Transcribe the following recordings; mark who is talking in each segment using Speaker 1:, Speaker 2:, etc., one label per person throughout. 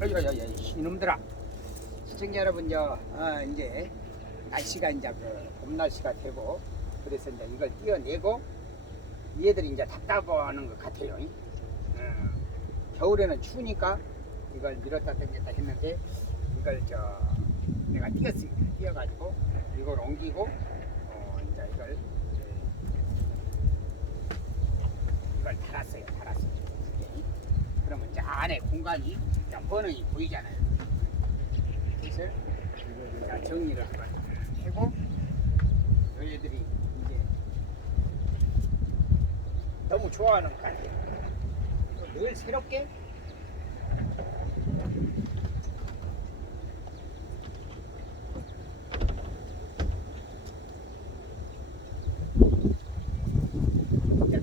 Speaker 1: 어여여여 이놈들아 시청자 여러분 저 어, 이제 날씨가 이제 그 봄 날씨가 되고 그래서 이제 이걸 띄어내고 얘들이 이제 답답하는 것 같아요. 음, 겨울에는 추우니까 이걸 밀었다 당겼다 했는데 이걸 저 내가 띄었습니다. 띄어가지고 이걸 옮기고 어, 이제 이걸 이걸 달았어요. 달았어요. 그러면 이제 안에 공간이 이제 번영이 보이잖아요. 그래서 이제 정리를 한번 해고 너희들이 이제 너무 좋아하는 것 같아요. 늘 새롭게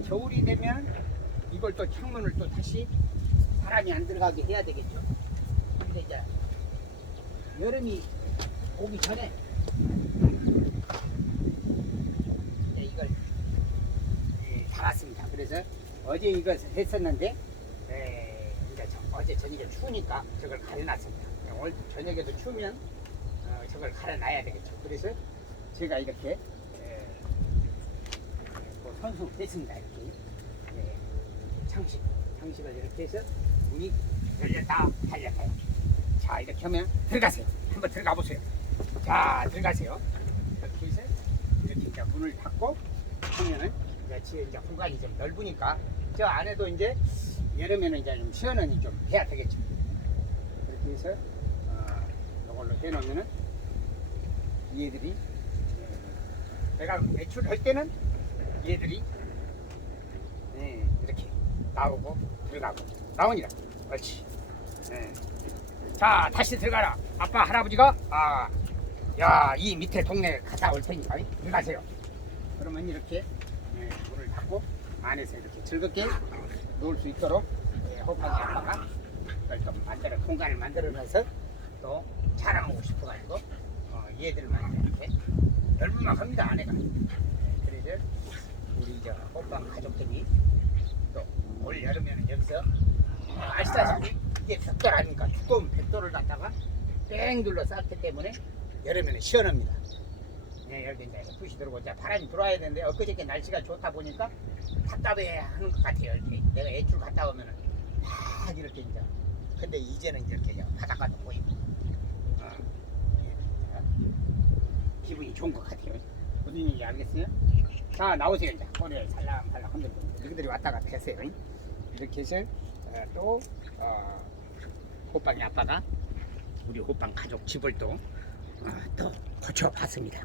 Speaker 1: 겨울이 되면 이걸 또 창문을 또 다시 바람이 안 들어가게 해야 되겠죠. 근데 이제 여름이 오기 전에 이제 이걸 예, 달았습니다. 그래서 어제 이걸 했었는데 에, 이제 저- 어제 저녁에 추우니까 저걸 가려놨습니다. 오늘 저녁에도 추우면 어, 저걸 갈아놔야 되겠죠. 그래서 제가 이렇게 에, 그 선수 됐습니다. 이렇게 예, 장식, 장식을 이렇게 해서 문이 열렸다 달렸다요. 자 이렇게 하면 들어가세요. 한번 들어가 보세요. 자 들어가세요. 이렇게 해서 이렇게 이제 문을 닫고 하면은 지금 이제 공간이 좀 넓으니까 저 안에도 이제 여름에는 이제 좀 시원하니 좀 해야 되겠죠. 그렇게 해서 어, 이걸로 해놓으면은 얘들이 예, 내가 외출할 때는 얘들이 예, 이렇게 나오고 들어가고. 나오니라. 그렇지. 예. 자 다시 들어가라. 아빠 할아버지가 아 야이 밑에 동네 갔다 올 테니까. 들어가세요. 그러면 이렇게 예, 문을 닫고 안에서 이렇게 즐겁게 놀 수 있도록 예, 호박이 아빠가 이걸 좀 만들어 공간을 만들어 놔서 또 자랑하고 싶어가지고 어, 얘들만 이렇게 넓은막합니다 안에가 예, 그래서 우리 저 호박 가족들이 또 올 여름에는 여기서 어, 아시다시피 이게 벽돌 아닙니까 두꺼운 벽돌을 갖다가 뺑 둘러 쌓기 때문에 여름에는 시원합니다. 네, 여기 이제 햇빛이 들어오고 이제 바람이 들어와야 되는데 엊그저께 날씨가 좋다 보니까 답답해 하는 것 같아요. 이렇게 내가 애출 갔다 오면은 막 이렇게 이제 근데 이제는 이렇게 그냥 바닷가도 보이고 어, 예, 기분이 좋은 것 같아요. 무슨 얘기인지 알겠어요? 자 나오세요 이제 꼬리를 살랑살랑 흔들고 너희들이 왔다 갔다 했어요. 이렇게 해서 어, 또 어, 호빵이 아빠가 우리 호빵 가족 집을 또, 어, 또 고쳐봤습니다.